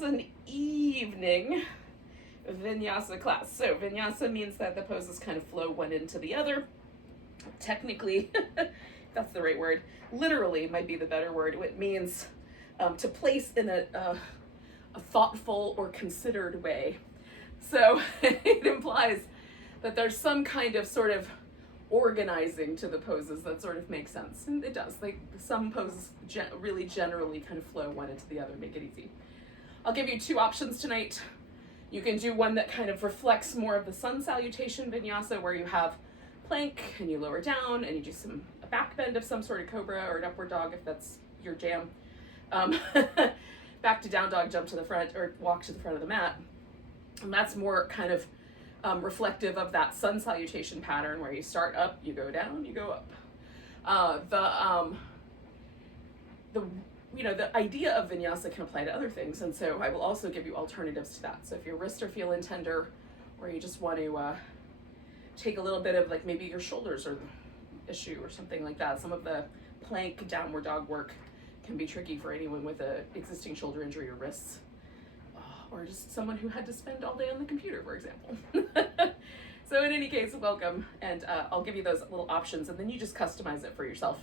is an evening Vinyasa class. So Vinyasa means that the poses kind of flow one into the other. Technically, that's the right word. Literally might be the better word. It means to place in a thoughtful or considered way. So it implies that there's some kind of sort of organizing to the poses that sort of makes sense. And it does. Like some poses really generally kind of flow one into the other, make it easy. I'll give you two options tonight. You can do one that kind of reflects more of the sun salutation vinyasa, where you have plank and you lower down and you do a back bend of some sort, of cobra or an upward dog if that's your jam. Back to down dog, jump to the front, or walk to the front of the mat. And that's more kind of reflective of that sun salutation pattern where you start up, you go down, you go up. The idea of vinyasa can apply to other things, and so I will also give you alternatives to that. So if your wrists are feeling tender, or you just want to take a little bit of, like, maybe your shoulders are the issue or something like that. Some of the plank downward dog work can be tricky for anyone with an existing shoulder injury or wrists, or just someone who had to spend all day on the computer, for example. So in any case, welcome, and I'll give you those little options, and then you just customize it for yourself.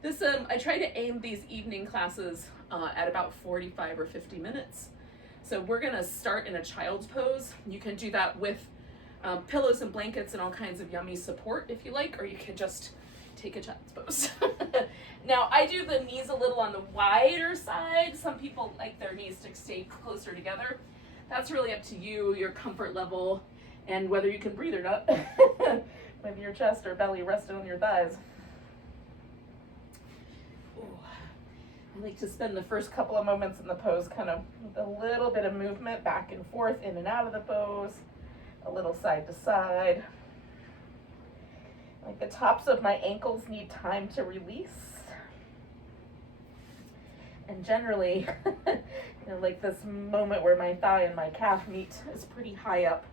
This I try to aim these evening classes at about 45 or 50 minutes. So we're gonna start in a child's pose. You can do that with pillows and blankets and all kinds of yummy support if you like, or you can just take a child's pose. Now, I do the knees a little on the wider side. Some people like their knees to stay closer together. That's really up to you, your comfort level, and whether you can breathe or not, with your chest or belly rested on your thighs. I like to spend the first couple of moments in the pose kind of with a little bit of movement back and forth, in and out of the pose, a little side to side. Like the tops of my ankles need time to release. And generally, like this moment where my thigh and my calf meet is pretty high up.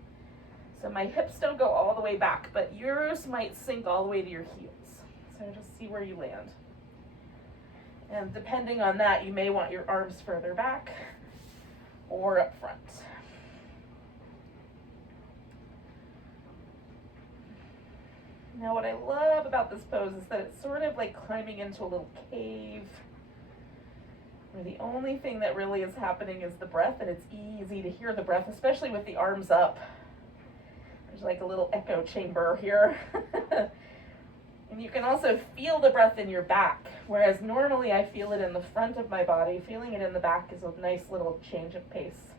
So my hips don't go all the way back, but yours might sink all the way to your heels. So just see where you land. And depending on that, you may want your arms further back or up front. Now, what I love about this pose is that it's sort of like climbing into a little cave, where the only thing that really is happening is the breath, and it's easy to hear the breath, especially with the arms up. There's like a little echo chamber here. And you can also feel the breath in your back, whereas normally I feel it in the front of my body. Feeling it in the back is a nice little change of pace.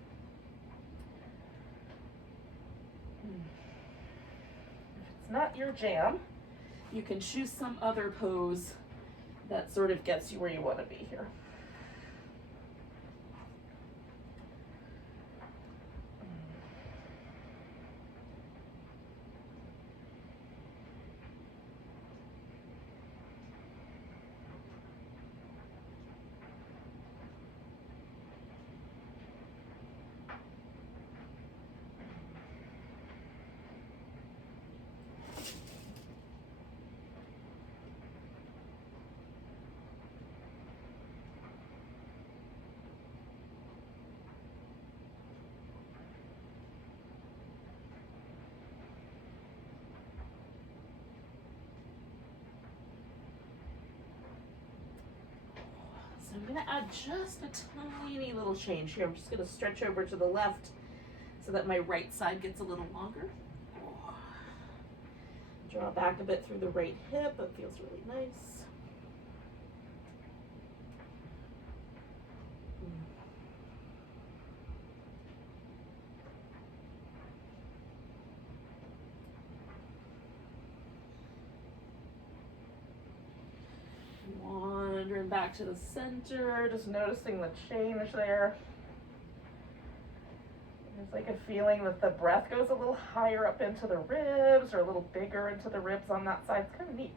If it's not your jam, you can choose some other pose that sort of gets you where you want to be here. I'm going to add just a tiny little change here. I'm just going to stretch over to the left so that my right side gets a little longer. Draw back a bit through the right hip. That feels really nice. Wandering back to the center, just noticing the change there. There's like a feeling that the breath goes a little higher up into the ribs, or a little bigger into the ribs on that side. It's kind of neat.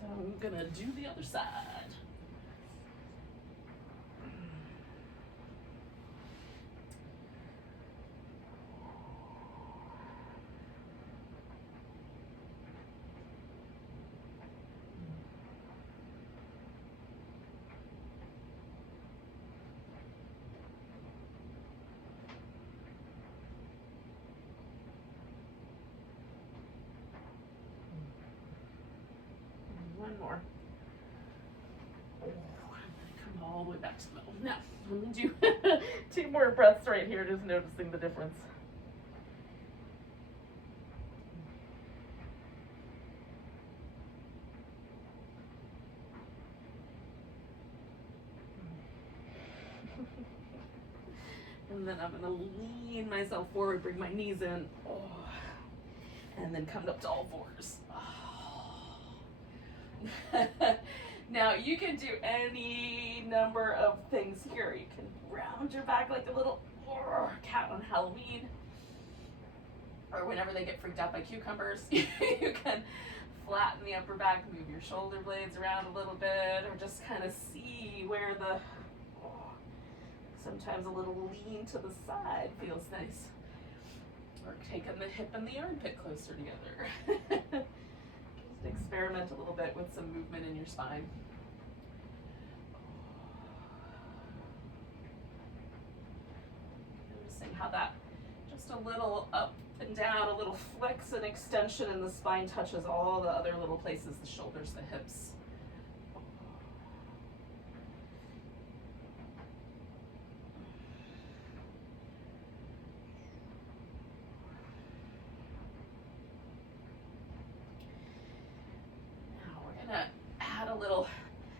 So I'm gonna do the other side. back to the middle. Now, I'm going to do 2 more breaths right here, just noticing the difference. And then I'm going to lean myself forward, bring my knees in, and then come up to all fours. Now you can do any number of things here. You can round your back like a little cat on Halloween, or whenever they get freaked out by cucumbers. You can flatten the upper back, move your shoulder blades around a little bit, or just kind of see where the, sometimes a little lean to the side feels nice. Or taking the hip and the armpit closer together. Just experiment a little bit with some movement in your spine. Noticing how that just a little up and down, a little flex and extension in the spine touches all the other little places, the shoulders, the hips.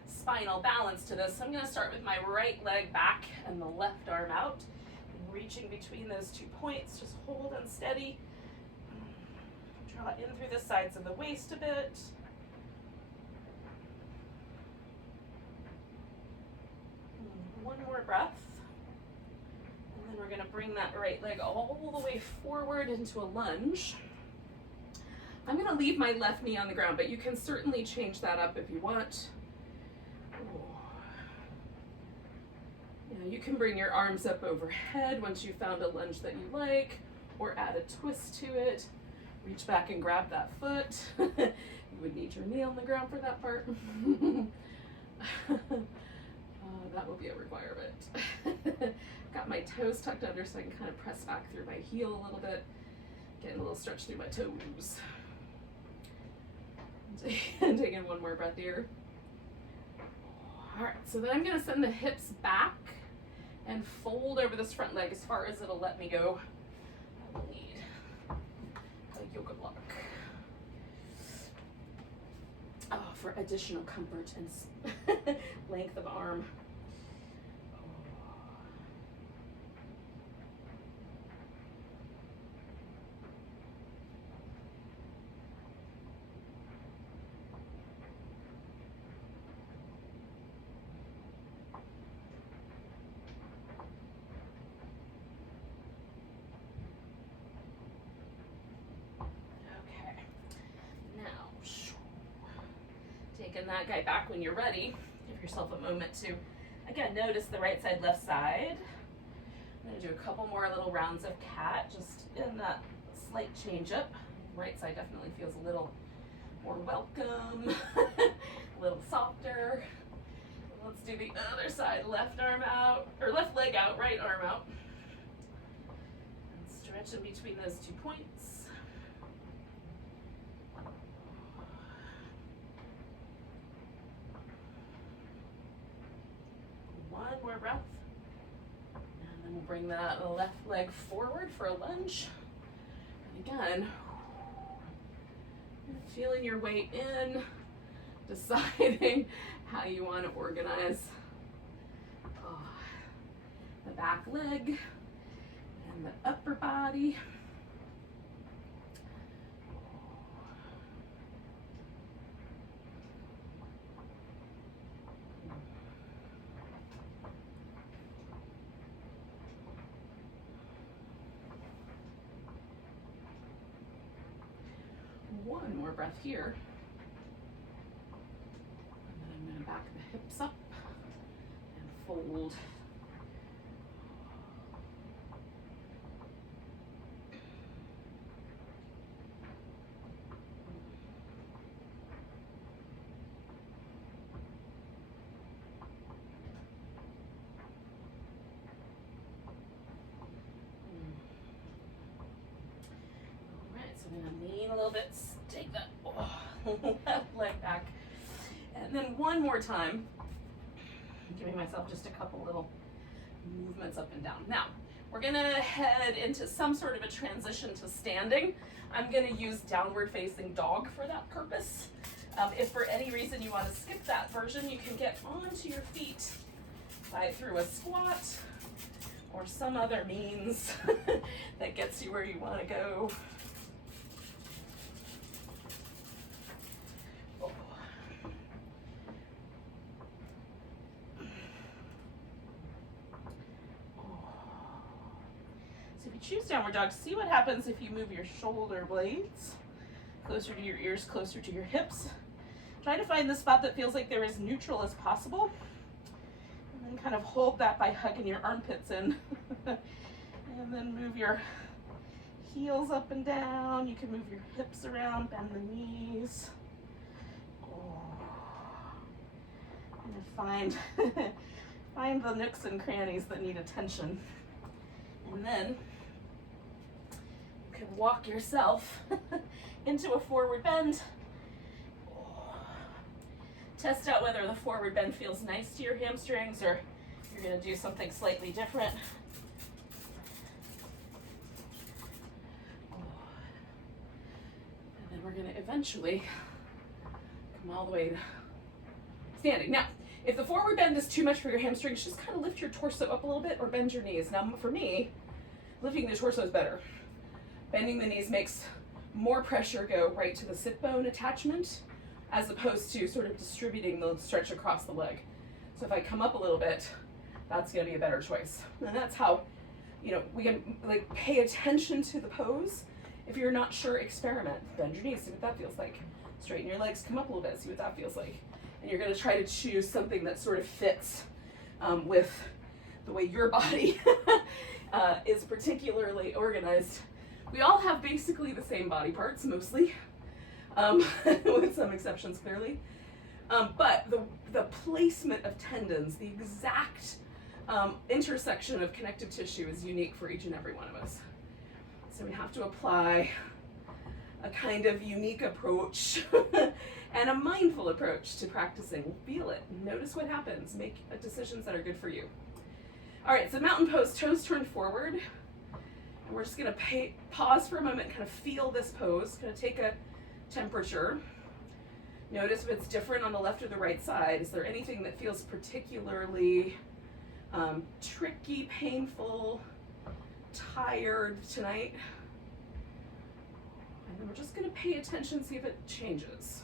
Spinal balance to this. So I'm going to start with my right leg back and the left arm out, reaching between those 2 points. Just hold and steady. Draw in through the sides of the waist a bit. One more breath. And then we're going to bring that right leg all the way forward into a lunge. I'm going to leave my left knee on the ground, but you can certainly change that up if you want. You can bring your arms up overhead once you've found a lunge that you like, or add a twist to it. Reach back and grab that foot. You would need your knee on the ground for that part. That will be a requirement. Got my toes tucked under so I can kind of press back through my heel a little bit. Getting a little stretch through my toes. Taking one more breath here. All right, so then I'm going to send the hips back and fold over this front leg as far as it'll let me go. I will need a yoga block for additional comfort and length of arm. Taking that guy back when you're ready. Give yourself a moment to, again, notice the right side, left side. I'm going to do a couple more little rounds of cat, just in that slight change up. Right side definitely feels a little more welcome, a little softer. Let's do the other side, left arm out, or left leg out, right arm out. And stretch in between those 2 points. One more breath. And then we'll bring that left leg forward for a lunge. And again, feeling your way in, deciding how you want to organize the back leg and the upper body. One more breath here. And then I'm going to back the hips up and fold. So I'm going to lean a little bit, take that left leg back. And then one more time, giving myself just a couple little movements up and down. Now, we're gonna head into some sort of a transition to standing. I'm gonna use downward facing dog for that purpose. If for any reason you wanna skip that version, you can get onto your feet by through a squat or some other means that gets you where you wanna go. Choose downward dog. See what happens if you move your shoulder blades closer to your ears, closer to your hips. Try to find the spot that feels like they're as neutral as possible. And then kind of hold that by hugging your armpits in. And then move your heels up and down. You can move your hips around, bend the knees. And find, find the nooks and crannies that need attention. And then you can walk yourself into a forward bend. Test out whether the forward bend feels nice to your hamstrings or you're going to do something slightly different. And then we're going to eventually come all the way to standing. Now, if the forward bend is too much for your hamstrings, just kind of lift your torso up a little bit or bend your knees. Now, for me, lifting the torso is better. Bending the knees makes more pressure go right to the sit bone attachment as opposed to sort of distributing the stretch across the leg. So if I come up a little bit, that's going to be a better choice. And that's how, you know, we can like pay attention to the pose. If you're not sure, experiment. Bend your knees, see what that feels like. Straighten your legs, come up a little bit, see what that feels like. And you're going to try to choose something that sort of fits with the way your body is particularly organized. We all have basically the same body parts, mostly, with some exceptions clearly. But the placement of tendons, the exact intersection of connective tissue is unique for each and every one of us. So we have to apply a kind of unique approach and a mindful approach to practicing. Feel it, notice what happens, make decisions that are good for you. All right, so mountain pose, toes turned forward. And we're just gonna pause for a moment, kind of feel this pose, kind of take a temperature. Notice if it's different on the left or the right side. Is there anything that feels particularly tricky, painful, tired tonight? And then we're just gonna pay attention, see if it changes.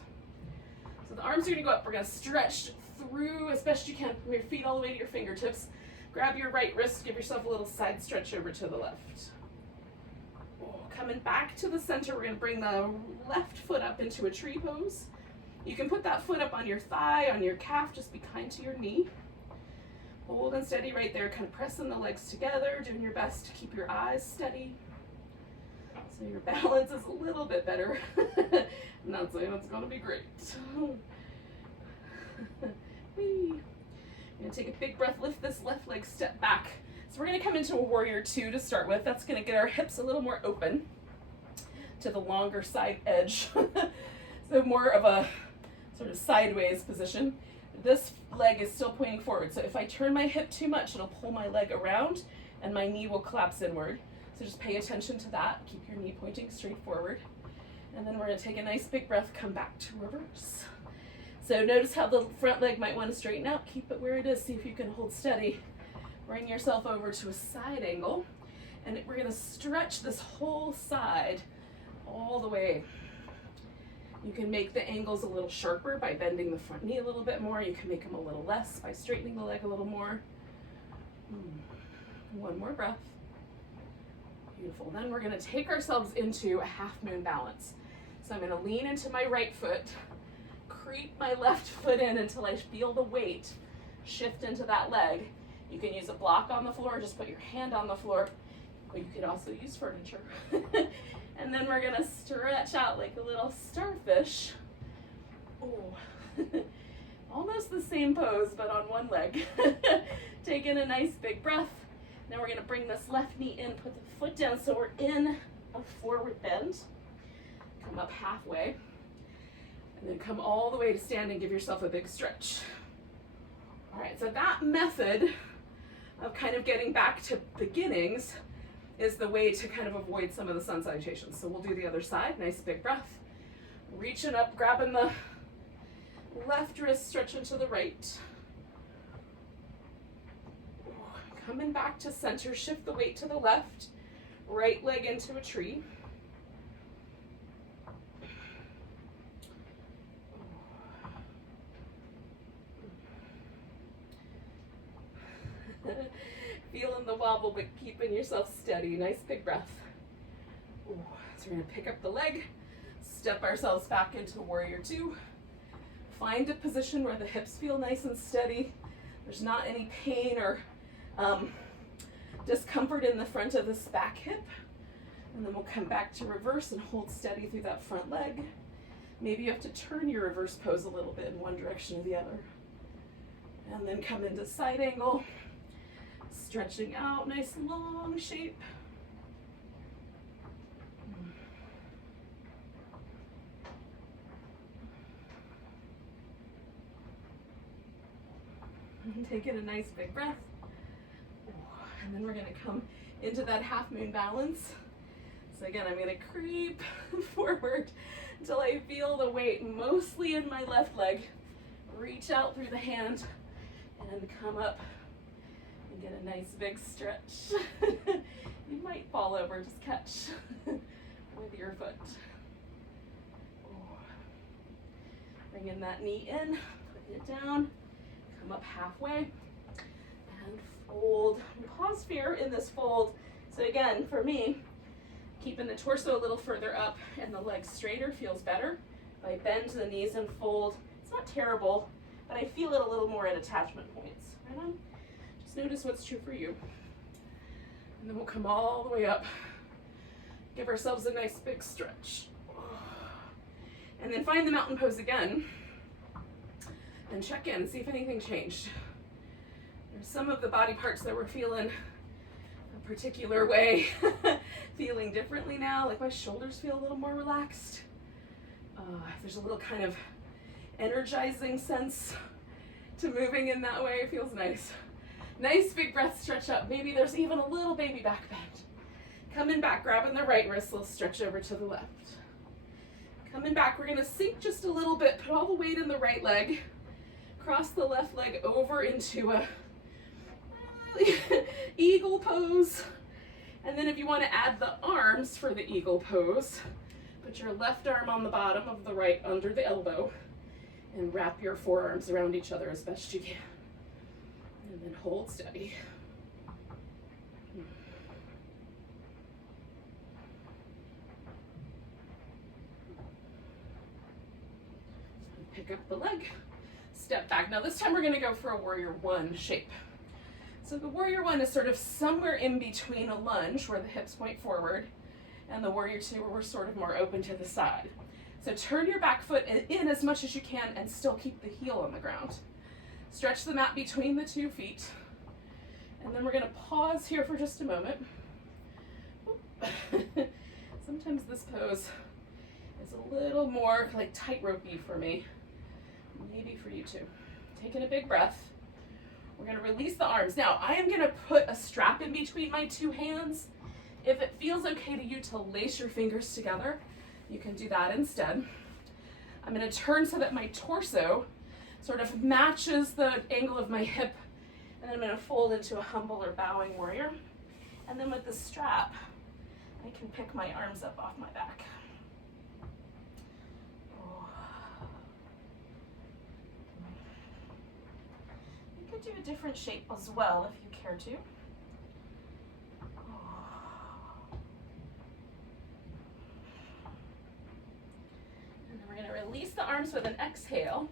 So the arms are gonna go up. We're gonna stretch through as best you can from your feet all the way to your fingertips. Grab your right wrist, give yourself a little side stretch over to the left. Coming back to the center, we're gonna bring the left foot up into a tree pose. You can put that foot up on your thigh, on your calf, just be kind to your knee. Hold and steady right there, kind of pressing the legs together, doing your best to keep your eyes steady. So your balance is a little bit better. I'm not saying it's gonna be great. Whee. You're gonna take a big breath, lift this left leg, step back. So we're gonna come into a warrior two to start with. That's gonna get our hips a little more open to the longer side edge. So more of a sort of sideways position. This leg is still pointing forward. So if I turn my hip too much, it'll pull my leg around and my knee will collapse inward. So just pay attention to that. Keep your knee pointing straight forward. And then we're gonna take a nice big breath, come back to reverse. So notice how the front leg might want to straighten out. Keep it where it is. See if you can hold steady. Bring yourself over to a side angle. And we're going to stretch this whole side all the way. You can make the angles a little sharper by bending the front knee a little bit more. You can make them a little less by straightening the leg a little more. One more breath. Beautiful. Then we're going to take ourselves into a half moon balance. So I'm going to lean into my right foot. Creep my left foot in until I feel the weight shift into that leg. You can use a block on the floor, or just put your hand on the floor, but you could also use furniture. And then we're gonna stretch out like a little starfish. Oh, almost the same pose, but on one leg. Taking a nice big breath. Now we're gonna bring this left knee in, put the foot down so we're in a forward bend. Come up halfway. And then come all the way to standing, give yourself a big stretch. All right, so that method of kind of getting back to beginnings is the way to kind of avoid some of the sun salutations. So we'll do the other side. Nice big breath. Reaching up, grabbing the left wrist, stretching to the right. Coming back to center, shift the weight to the left, right leg into a tree. Feeling the wobble, but keeping yourself steady. Nice big breath. Ooh. So we're gonna pick up the leg, step ourselves back into warrior two. Find a position where the hips feel nice and steady. There's not any pain or discomfort in the front of this back hip. And then we'll come back to reverse and hold steady through that front leg. Maybe you have to turn your reverse pose a little bit in one direction or the other. And then come into side angle, stretching out, nice long shape. Taking a nice big breath. And then we're gonna come into that half moon balance. So again, I'm gonna creep forward until I feel the weight mostly in my left leg. Reach out through the hand and come up and get a nice big stretch. You might fall over, just catch with your foot. Bringing that knee in, putting it down, come up halfway. And fold. Pause here in this fold. So again, for me, keeping the torso a little further up and the legs straighter feels better. If I bend the knees and fold, it's not terrible, but I feel it a little more at attachment points. Right on? Just notice what's true for you. And then we'll come all the way up. Give ourselves a nice big stretch. And then find the mountain pose again and check in, see if anything changed. There's some of the body parts that we're feeling a particular way, feeling differently now, like my shoulders feel a little more relaxed. There's a little kind of energizing sense to moving in that way. It feels nice. Nice big breath, stretch up. Maybe there's even a little baby back bend. Coming back, grabbing the right wrist, we'll stretch over to the left. Coming back, we're gonna sink just a little bit, put all the weight in the right leg, cross the left leg over into a eagle pose. And then if you want to add the arms for the eagle pose, put your left arm on the bottom of the right under the elbow and wrap your forearms around each other as best you can. And then hold steady. Pick up the leg, step back. Now this time we're going to go for a warrior one shape. So the warrior one is sort of somewhere in between a lunge where the hips point forward and the warrior two where we're sort of more open to the side. So turn your back foot in as much as you can and still keep the heel on the ground. Stretch the mat between the 2 feet. And then we're going to pause here for just a moment. Sometimes this pose is a little more like tightrope-y for me. Maybe for you too. Taking a big breath. We're going to release the arms. Now, I am going to put a strap in between my 2 hands. If it feels okay to you to lace your fingers together, you can do that instead. I'm going to turn so that my torso sort of matches the angle of my hip, and I'm going to fold into a humble or bowing warrior. And then with the strap, I can pick my arms up off my back. You could do a different shape as well if you care to. And then we're going to release the arms with an exhale.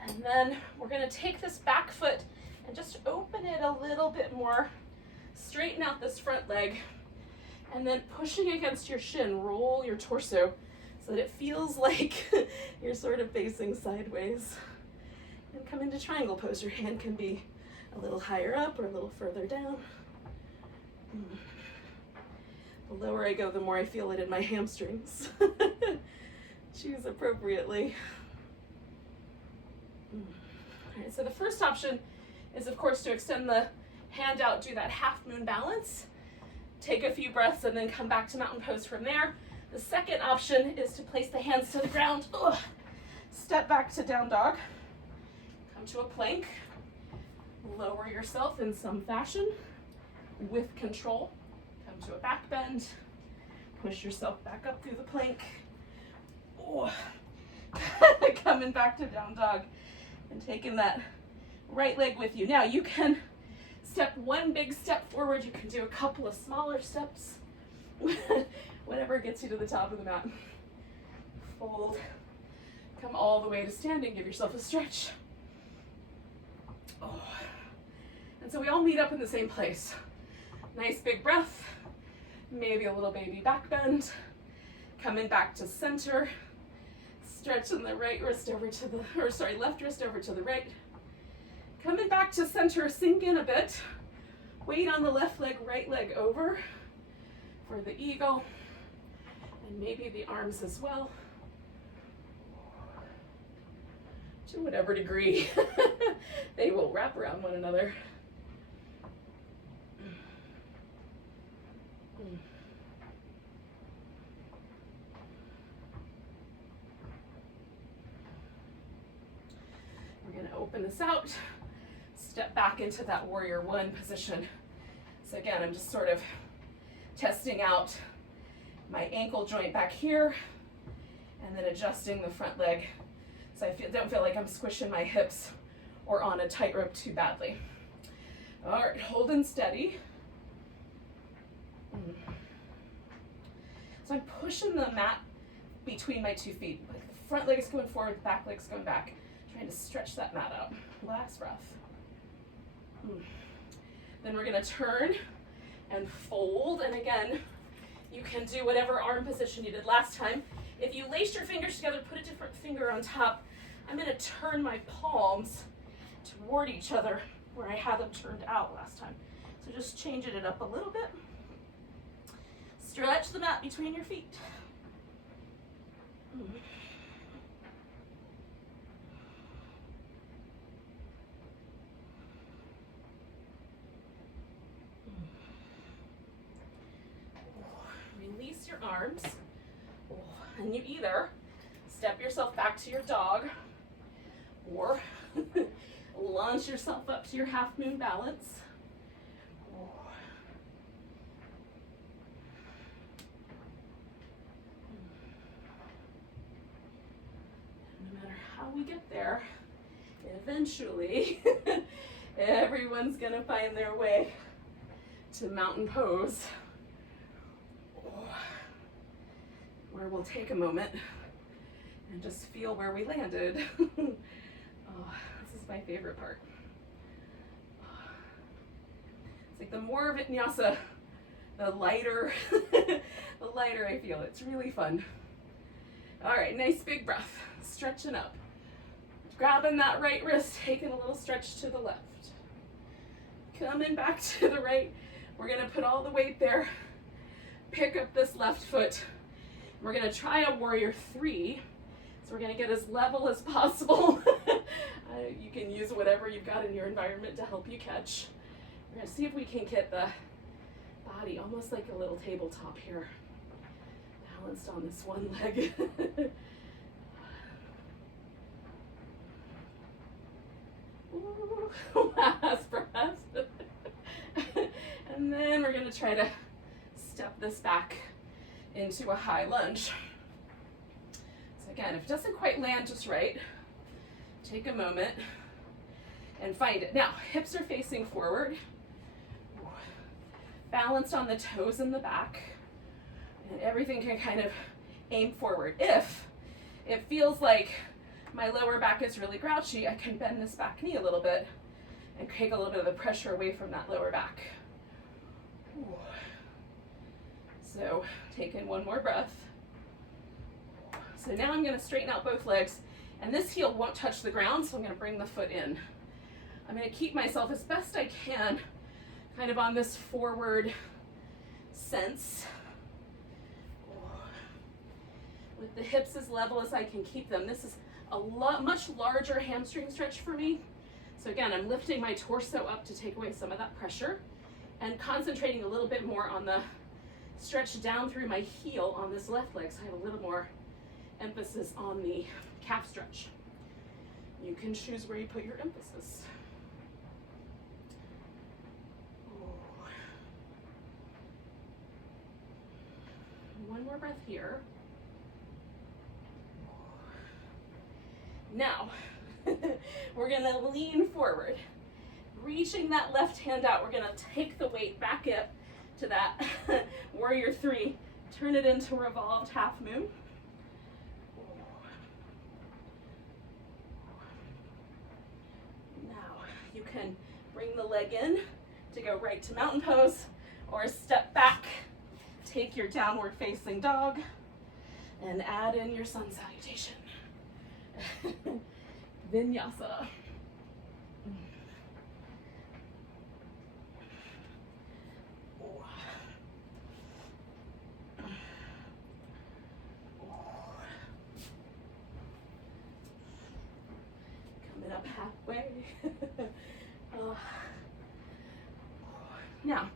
And then we're going to take this back foot and just open it a little bit more. Straighten out this front leg. And then pushing against your shin, roll your torso so that it feels like you're sort of facing sideways. And come into triangle pose. Your hand can be a little higher up or a little further down. The lower I go, the more I feel it in my hamstrings. Choose appropriately. All right, so the first option is, of course, to extend the hand out, do that half moon balance, take a few breaths, and then come back to mountain pose from there. The second option is to place the hands to the ground, step back to down dog, come to a plank, lower yourself in some fashion with control, come to a back bend, push yourself back up through the plank, coming back to down dog, and taking that right leg with you. Now you can step one big step forward, you can do a couple of smaller steps, whatever gets you to the top of the mat. Fold, come all the way to standing, give yourself a stretch. And so we all meet up in the same place. Nice big breath, maybe a little baby back bend, coming back to center, stretching the right wrist over to the, left wrist over to the right. Coming back to center, sink in a bit. Weight on the left leg, right leg over for the eagle, and maybe the arms as well, to whatever degree they will wrap around one another. We're going to open this out, step back into that warrior one position. So again, I'm just sort of testing out my ankle joint back here and then adjusting the front leg so I don't feel like I'm squishing my hips or on a tightrope too badly. All right, holding steady. So I'm pushing the mat between my 2 feet. Like the front leg is going forward, the back leg's going back. Trying to stretch that mat out. Last breath. Then we're going to turn and fold. And again, you can do whatever arm position you did last time. If you laced your fingers together, put a different finger on top. I'm going to turn my palms toward each other where I had them turned out last time. So just changing it up a little bit. Stretch the mat between your feet. Release your arms, and you either step yourself back to your dog or launch yourself up to your half moon balance. No matter how we get there, eventually everyone's gonna find their way to mountain pose, where we'll take a moment and just feel where we landed. This is my favorite part. It's like the more vinyasa, the lighter, the lighter I feel. It's really fun. All right, nice big breath, stretching up. Grabbing that right wrist, taking a little stretch to the left. Coming back to the right. We're gonna put all the weight there. Pick up this left foot. We're gonna try a warrior 3. So we're gonna get as level as possible. You can use whatever you've got in your environment to help you catch. We're gonna see if we can get the body almost like a little tabletop here. Balanced on this one leg. Ooh, last breath. And then we're gonna try to step this back into a high lunge. So again, if it doesn't quite land just right, take a moment and find it. Now, hips are facing forward, balanced on the toes in the back, and everything can kind of aim forward. If it feels like my lower back is really grouchy, I can bend this back knee a little bit and take a little bit of the pressure away from that lower back. Ooh. So take in one more breath. So now I'm going to straighten out both legs, and this heel won't touch the ground, so I'm going to bring the foot in. I'm going to keep myself as best I can kind of on this forward sense, with the hips as level as I can keep them. This is a much larger hamstring stretch for me So again, I'm lifting my torso up to take away some of that pressure and concentrating a little bit more on the stretch down through my heel on this left leg, so I have a little more emphasis on the calf stretch. You can choose where you put your emphasis. One more breath here. Now, we're gonna lean forward, reaching that left hand out. We're gonna take the weight back up to that warrior three, turn it into revolved half moon. Now, you can bring the leg in to go right to mountain pose, or step back, take your downward facing dog, and add in your sun salutation. Vinyasa. Coming up halfway. Now,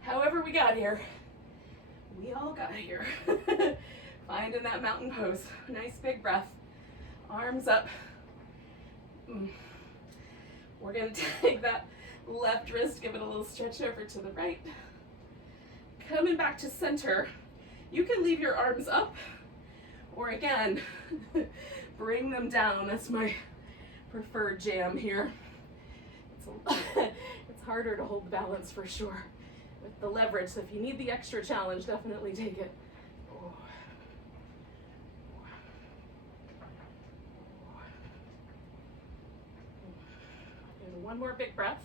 however we got here, we all got here. Finding that mountain pose. Nice big breath. Arms up. We're going to take that left wrist, give it a little stretch over to the right. Coming back to center. You can leave your arms up, or again, bring them down. That's my preferred jam here. It's harder to hold the balance for sure with the leverage, so if you need the extra challenge, definitely take it. And one more big breath.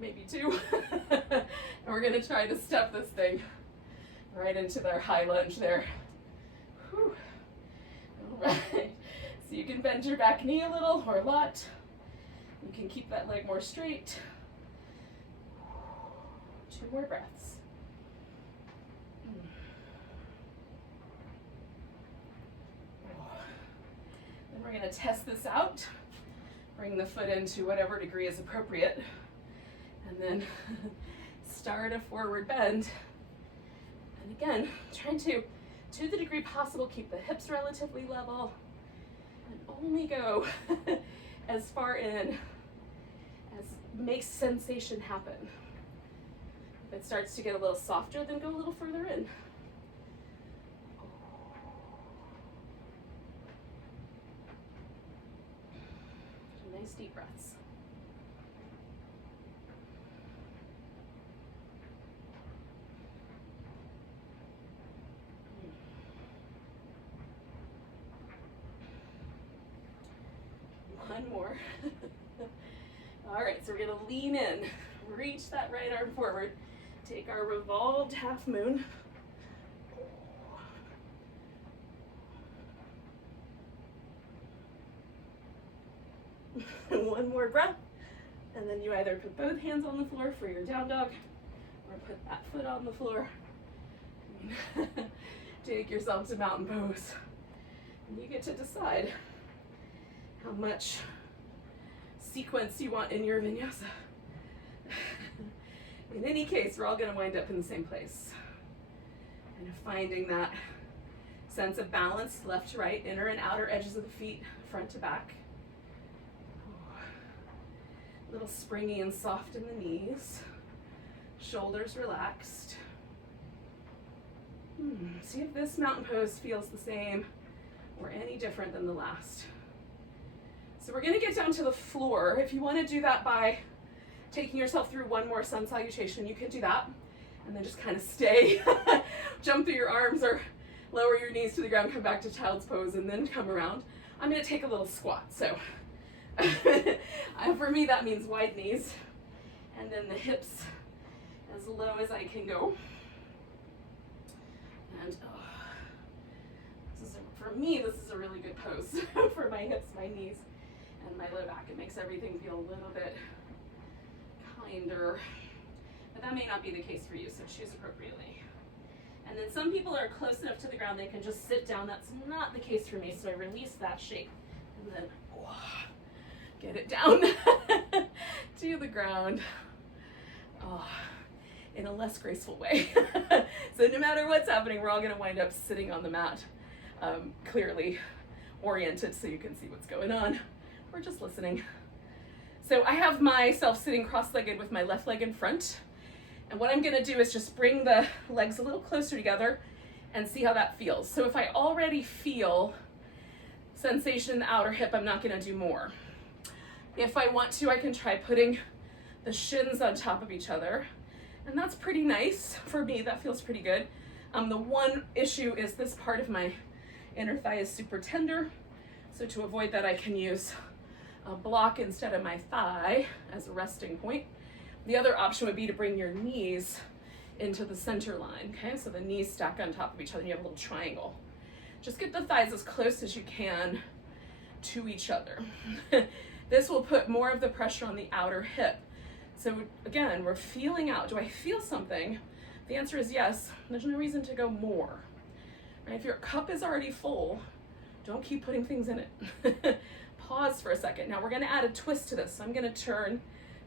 Maybe two. And we're gonna try to step this thing right into their high lunge there. Whew. All right, so you can bend your back knee a little or a lot. You can keep that leg more straight. 2 more breaths. Then we're gonna test this out. Bring the foot into whatever degree is appropriate. And then start a forward bend. And again, trying to the degree possible, keep the hips relatively level and only go as far in as makes sensation happen. If it starts to get a little softer, then go a little further in. Nice deep breaths. One more. All right, so we're gonna lean in, reach that right arm forward, take our revolved half moon. One more breath, and then you either put both hands on the floor for your down dog, or put that foot on the floor. Take yourself to mountain pose. And you get to decide how much sequence you want in your vinyasa. In any case, we're all going to wind up in the same place. And finding that sense of balance, left to right, inner and outer edges of the feet, front to back. A little springy and soft in the knees. Shoulders relaxed. See if this mountain pose feels the same or any different than the last. So we're going to get down to the floor. If you want to do that by taking yourself through one more sun salutation, you can do that. And then just kind of stay. Jump through your arms or lower your knees to the ground, come back to child's pose, and then come around. I'm going to take a little squat. So for me, that means wide knees. And then the hips as low as I can go. And for me, this is a really good pose for my hips, my knees, and my low back. It makes everything feel a little bit kinder. But that may not be the case for you, so choose appropriately. And then some people are close enough to the ground they can just sit down. That's not the case for me, so I release that shape. And then Get it down to the ground. Oh, in a less graceful way. So no matter what's happening, we're all gonna wind up sitting on the mat, clearly oriented so you can see what's going on, or just listening. So I have myself sitting cross-legged with my left leg in front. And what I'm gonna do is just bring the legs a little closer together and see how that feels. So if I already feel sensation in the outer hip, I'm not gonna do more. If I want to, I can try putting the shins on top of each other. And that's pretty nice. For me, that feels pretty good. The one issue is this part of my inner thigh is super tender. So to avoid that, I can use a block instead of my thigh as a resting point. The other option would be to bring your knees into the center line, okay? So the knees stack on top of each other and you have a little triangle. Just get the thighs as close as you can to each other. This will put more of the pressure on the outer hip. So again, we're feeling out. Do I feel something? The answer is yes. There's no reason to go more. Right? If your cup is already full, don't keep putting things in it. Pause for a second. Now we're gonna add a twist to this. So I'm gonna turn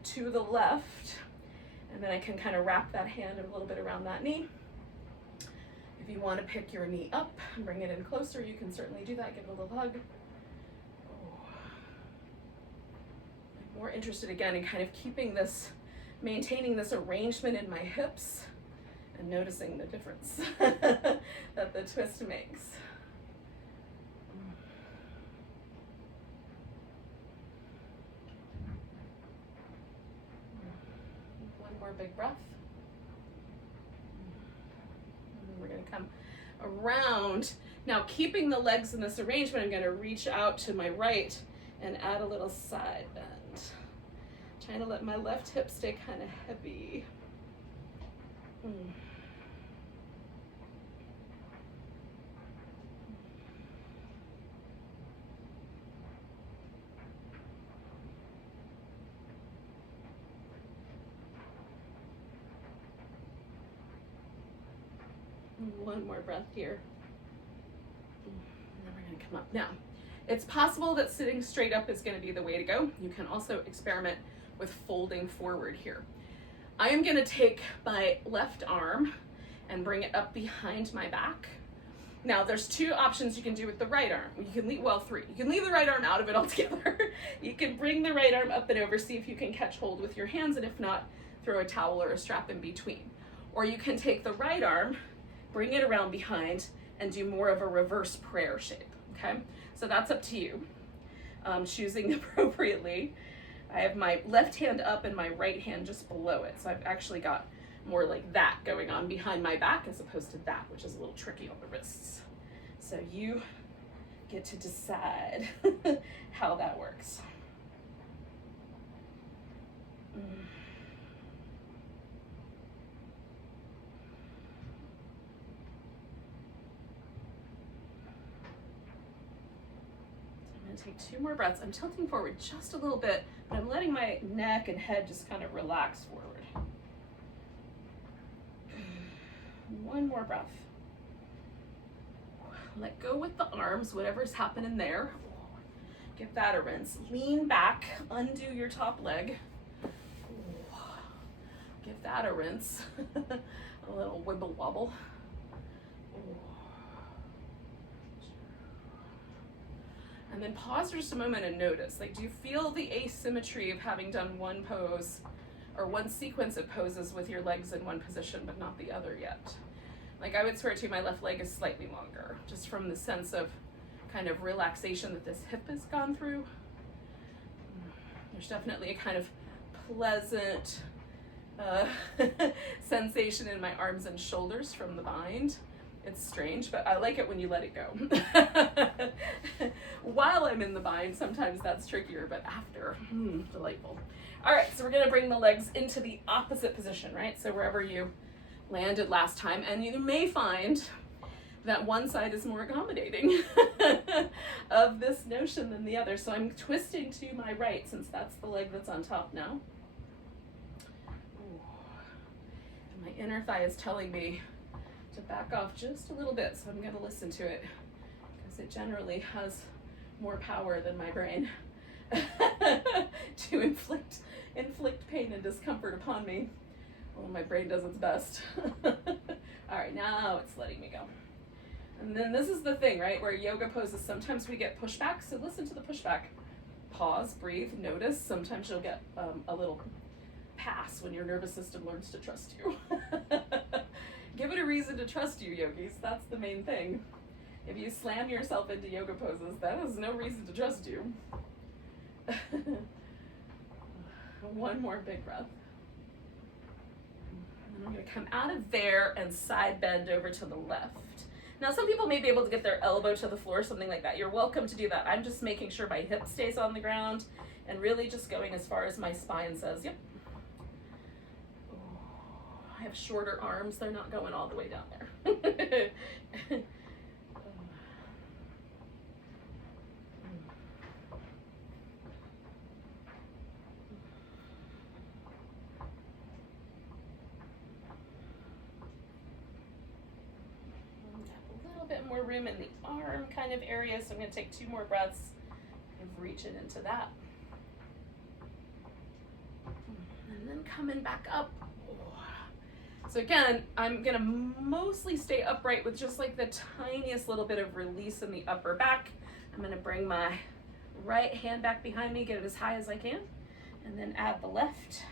to the left, and then I can kind of wrap that hand a little bit around that knee. If you want to pick your knee up and bring it in closer, you can certainly do that. Give it a little hug. I'm more interested again in kind of keeping this, maintaining this arrangement in my hips and noticing the difference that the twist makes. Big breath. And we're going to come around. Now, keeping the legs in this arrangement, I'm going to reach out to my right and add a little side bend. Trying to let my left hip stay kind of heavy. One more breath here. And then we're going to come up. Now, it's possible that sitting straight up is going to be the way to go. You can also experiment with folding forward here. I am going to take my left arm and bring it up behind my back. Now, there's two options you can do with the right arm. You can leave, well, three. You can leave the right arm out of it altogether. You can bring the right arm up and over, see if you can catch hold with your hands, and if not, throw a towel or a strap in between. Or you can take the right arm, bring it around behind, and do more of a reverse prayer shape, okay? So that's up to you, choosing appropriately. I have my left hand up and my right hand just below it. So I've actually got more like that going on behind my back as opposed to that, which is a little tricky on the wrists. So you get to decide how that works. Take 2 more breaths. I'm tilting forward just a little bit, but I'm letting my neck and head just kind of relax forward. 1 more breath. Let go with the arms, whatever's happening there. Give that a rinse. Lean back, undo your top leg. Give that a rinse. A little wibble wobble. And then pause for just a moment and notice, like, do you feel the asymmetry of having done one pose or one sequence of poses with your legs in one position but not the other yet? Like, I would swear to you, my left leg is slightly longer, just from the sense of kind of relaxation that this hip has gone through. There's definitely a kind of pleasant sensation in my arms and shoulders from the bind. It's strange, but I like it when you let it go. While I'm in the bind, sometimes that's trickier, but after, delightful. All right, so we're gonna bring the legs into the opposite position, right? So wherever you landed last time, and you may find that one side is more accommodating of this notion than the other. So I'm twisting to my right, since that's the leg that's on top now. And my inner thigh is telling me to back off just a little bit, so I'm going to listen to it because it generally has more power than my brain to inflict pain and discomfort upon me. Well, my brain does its best. All right, now it's letting me go. And then this is the thing, right, where yoga poses, sometimes we get pushback, so listen to the pushback. Pause, breathe, notice. Sometimes you'll get a little pass when your nervous system learns to trust you. Give it a reason to trust you, yogis. That's the main thing. If you slam yourself into yoga poses, that is no reason to trust you. One more big breath. And I'm going to come out of there and side bend over to the left. Now, some people may be able to get their elbow to the floor, something like that. You're welcome to do that. I'm just making sure my hip stays on the ground and really just going as far as my spine says. Yep. I have shorter arms. They're not going all the way down there. More room in the arm kind of area, so I'm going to take 2 more breaths and reach it into that. And then coming back up. So again, I'm going to mostly stay upright with just like the tiniest little bit of release in the upper back. I'm going to bring my right hand back behind me, get it as high as I can, and then add the left.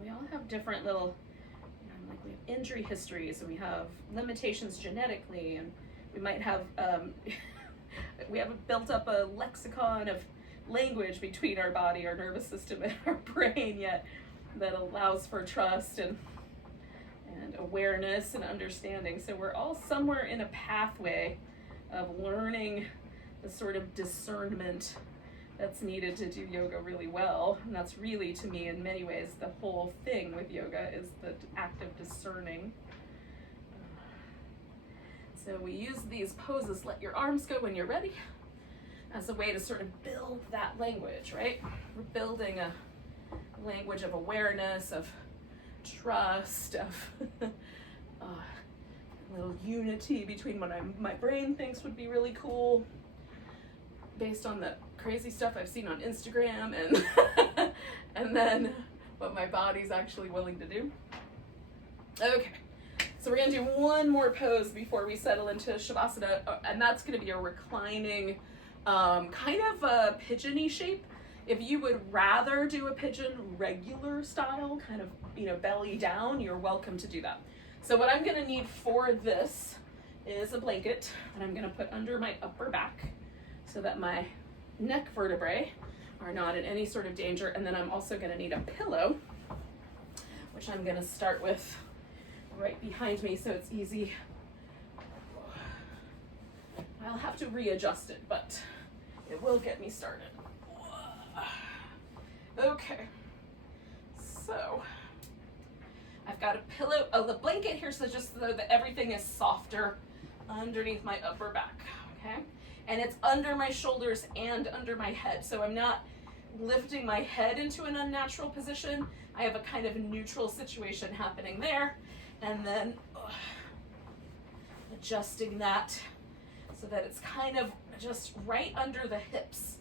We all have different little, like we have injury histories, and we have limitations genetically, and we might have, we haven't built up a lexicon of language between our body, our nervous system, and our brain yet that allows for trust and awareness and understanding. So we're all somewhere in a pathway of learning the sort of discernment that's needed to do yoga really well. And that's really, to me, in many ways, the whole thing with yoga is the act of discerning. So we use these poses, let your arms go when you're ready, as a way to sort of build that language, right? We're building a language of awareness, of trust, of a little unity between what my brain thinks would be really cool, based on the crazy stuff I've seen on Instagram, and and then what my body's actually willing to do. Okay, so we're gonna do one more pose before we settle into Shavasana, and that's gonna be a reclining, kind of a pigeon-y shape. If you would rather do a pigeon regular style, kind of, belly down, you're welcome to do that. So what I'm gonna need for this is a blanket that I'm gonna put under my upper back, so that my neck vertebrae are not in any sort of danger. And then I'm also going to need a pillow, which I'm going to start with right behind me so it's easy. I'll have to readjust it, but it will get me started. Okay, so I've got a pillow, the blanket here, so just so that everything is softer underneath my upper back, okay? And it's under my shoulders and under my head. So I'm not lifting my head into an unnatural position. I have a kind of neutral situation happening there. And then adjusting that so that it's kind of just right under the hips.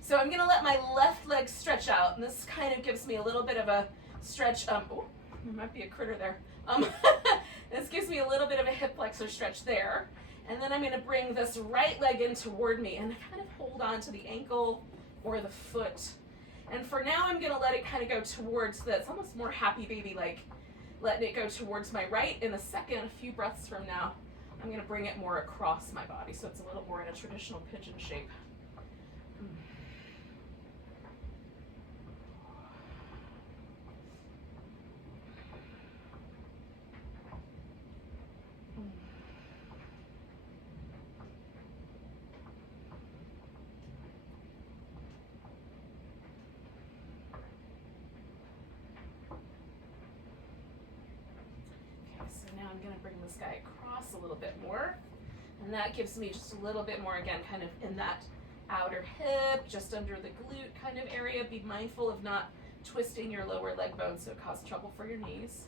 So I'm gonna let my left leg stretch out. And this kind of gives me a little bit of a stretch. Oh, there might be a critter there. This gives me a little bit of a hip flexor stretch there. And then I'm going to bring this right leg in toward me and kind of hold on to the ankle or the foot. And for now, I'm going to let it kind of go towards it's almost more happy baby like, letting it go towards my right. In a second, a few breaths from now, I'm going to bring it more across my body, so it's a little more in a traditional pigeon shape. I'm going to bring this guy across a little bit more, and that gives me just a little bit more, again, kind of in that outer hip, just under the glute kind of area. Be mindful of not twisting your lower leg bone so it causes trouble for your knees.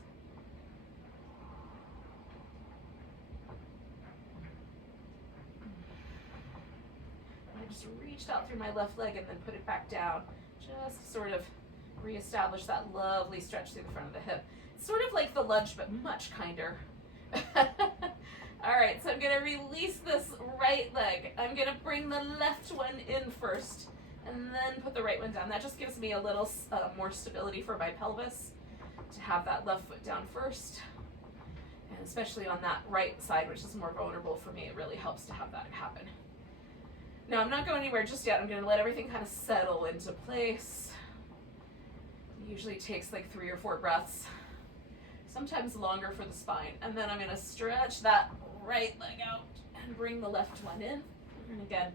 I just reached out through my left leg and then put it back down, just sort of reestablish that lovely stretch through the front of the hip. It's sort of like the lunge, but much kinder. All right, so I'm gonna release this right leg. I'm gonna bring the left one in first and then put the right one down. That just gives me a little more stability for my pelvis to have that left foot down first. And especially on that right side, which is more vulnerable for me, it really helps to have that happen. Now, I'm not going anywhere just yet. I'm gonna let everything kind of settle into place. It usually takes like 3 or 4 breaths, sometimes longer for the spine. And then I'm gonna stretch that right leg out and bring the left one in. And again,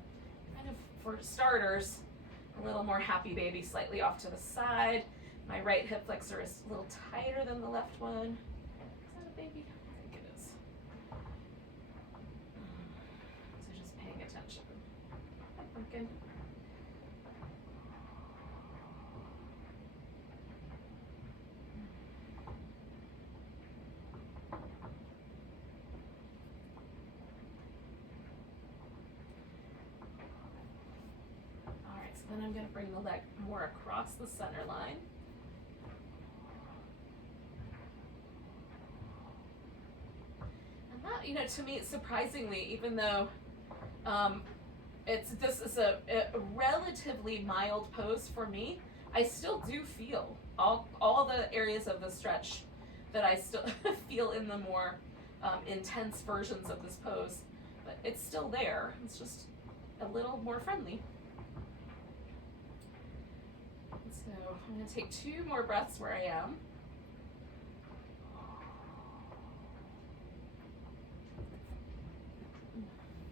kind of for starters, a little more happy baby, slightly off to the side. My right hip flexor is a little tighter than the left one. Is that a baby? I think it is. So just paying attention. Hi, pumpkin. Then I'm going to bring the leg more across the center line. And that, you know, to me, surprisingly, even though this is a relatively mild pose for me, I still do feel all the areas of the stretch that I still feel in the more intense versions of this pose. But it's still there. It's just a little more friendly. So I'm going to take 2 more breaths where I am.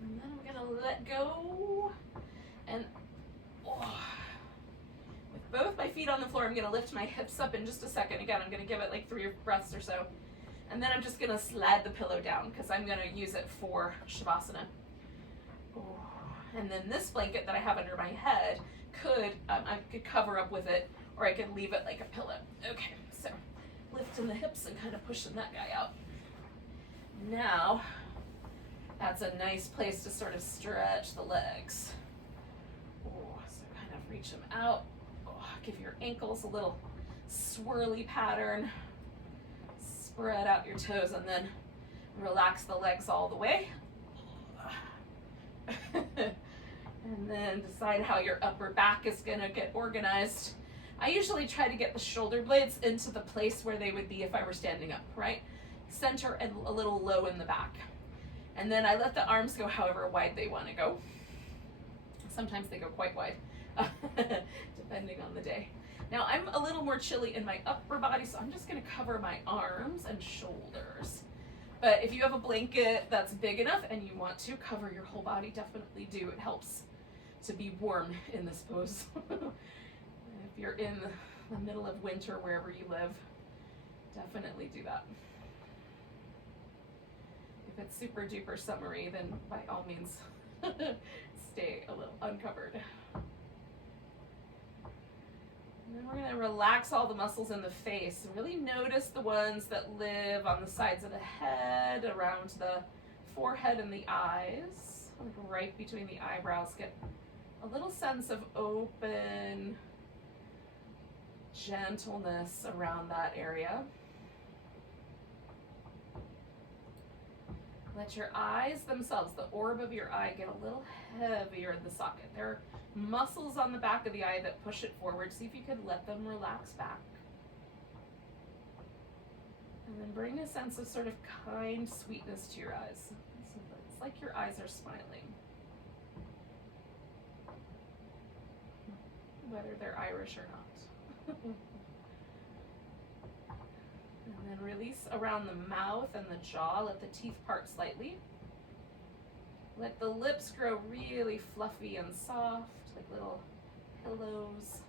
And then I'm going to let go. And with both my feet on the floor, I'm going to lift my hips up in just a second. Again, I'm going to give it like 3 breaths or so. And then I'm just going to slide the pillow down because I'm going to use it for Shavasana. And then this blanket that I have under my head, I could cover up with it, or I could leave it like a pillow. Okay, so lifting the hips and kind of pushing that guy out. Now, that's a nice place to sort of stretch the legs. So kind of reach them out. Give your ankles a little swirly pattern. Spread out your toes and then relax the legs all the way. And then decide how your upper back is going to get organized. I usually try to get the shoulder blades into the place where they would be if I were standing up, right? Center and a little low in the back. And then I let the arms go however wide they want to go. Sometimes they go quite wide, depending on the day. Now I'm a little more chilly in my upper body, so I'm just going to cover my arms and shoulders. But if you have a blanket that's big enough and you want to cover your whole body, definitely do. It helps to be warm in this pose. If you're in the middle of winter, wherever you live, definitely do that. If it's super duper summery, then by all means, stay a little uncovered. And then we're going to relax all the muscles in the face. Really notice the ones that live on the sides of the head, around the forehead and the eyes, like right between the eyebrows. Get a little sense of open gentleness around that area. Let your eyes themselves, the orb of your eye, get a little heavier in the socket. There are muscles on the back of the eye that push it forward. See if you could let them relax back. And then bring a sense of sort of kind sweetness to your eyes. So it's like your eyes are smiling, whether they're Irish or not. And then release around the mouth and the jaw. Let the teeth part slightly. Let the lips grow really fluffy and soft, like little pillows.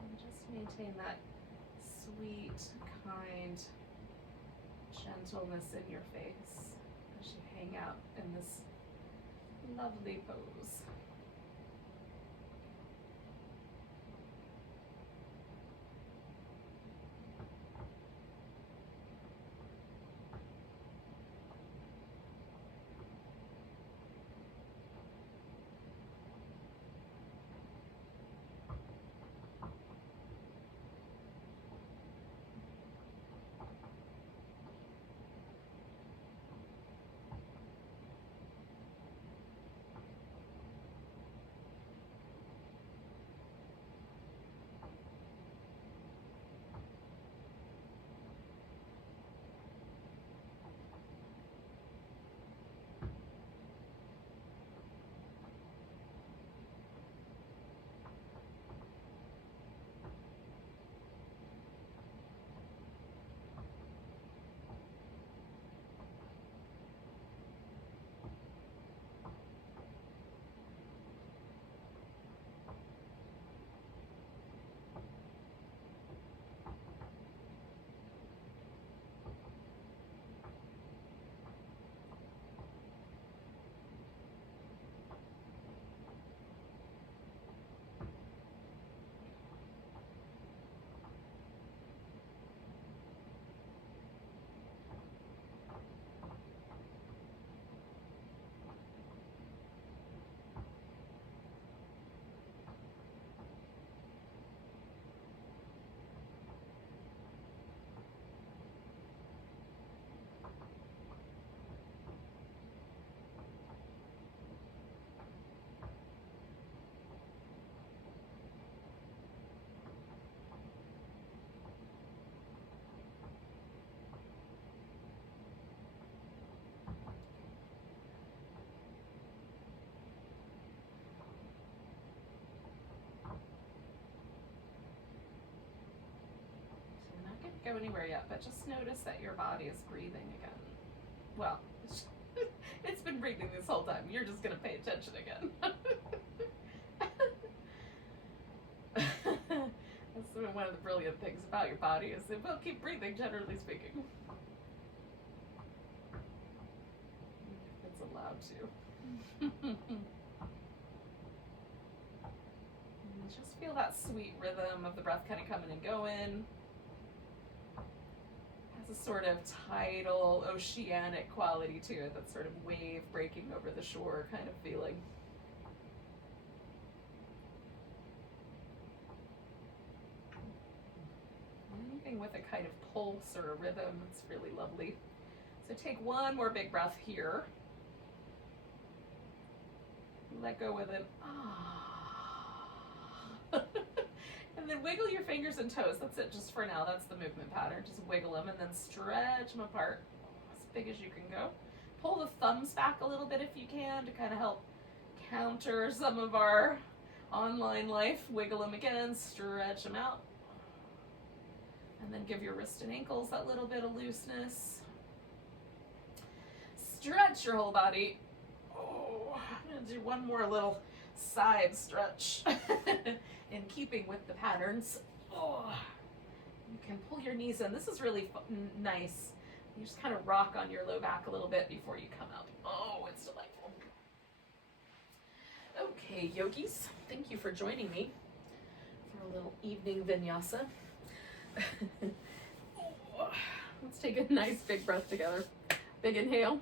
And just maintain that sweet, kind gentleness in your face as you hang out in this lovely pose. Go anywhere yet, but just notice that your body is breathing again. Well, it's been breathing this whole time. You're just going to pay attention again. That's one of the brilliant things about your body is it will keep breathing, generally speaking. If it's allowed to. And just feel that sweet rhythm of the breath kind of coming and going. A sort of tidal, oceanic quality to it, that sort of wave breaking over the shore kind of feeling. Anything with a kind of pulse or a rhythm, it's really lovely. So take one more big breath here. Let go with an ah. And then wiggle your fingers and toes. That's it just for now. That's the movement pattern. Just wiggle them and then stretch them apart as big as you can go. Pull the thumbs back a little bit if you can to kind of help counter some of our online life. Wiggle them again, stretch them out. And then give your wrist and ankles that little bit of looseness. Stretch your whole body. Oh, I'm going to do one more little side stretch. In keeping with the patterns. Oh, you can pull your knees in. This is really nice. You just kind of rock on your low back a little bit before you come out. Oh, it's delightful. Okay, yogis, thank you for joining me for a little evening vinyasa. Oh, let's take a nice big breath together. Big inhale.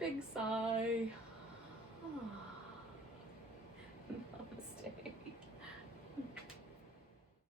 Big sigh. Oh.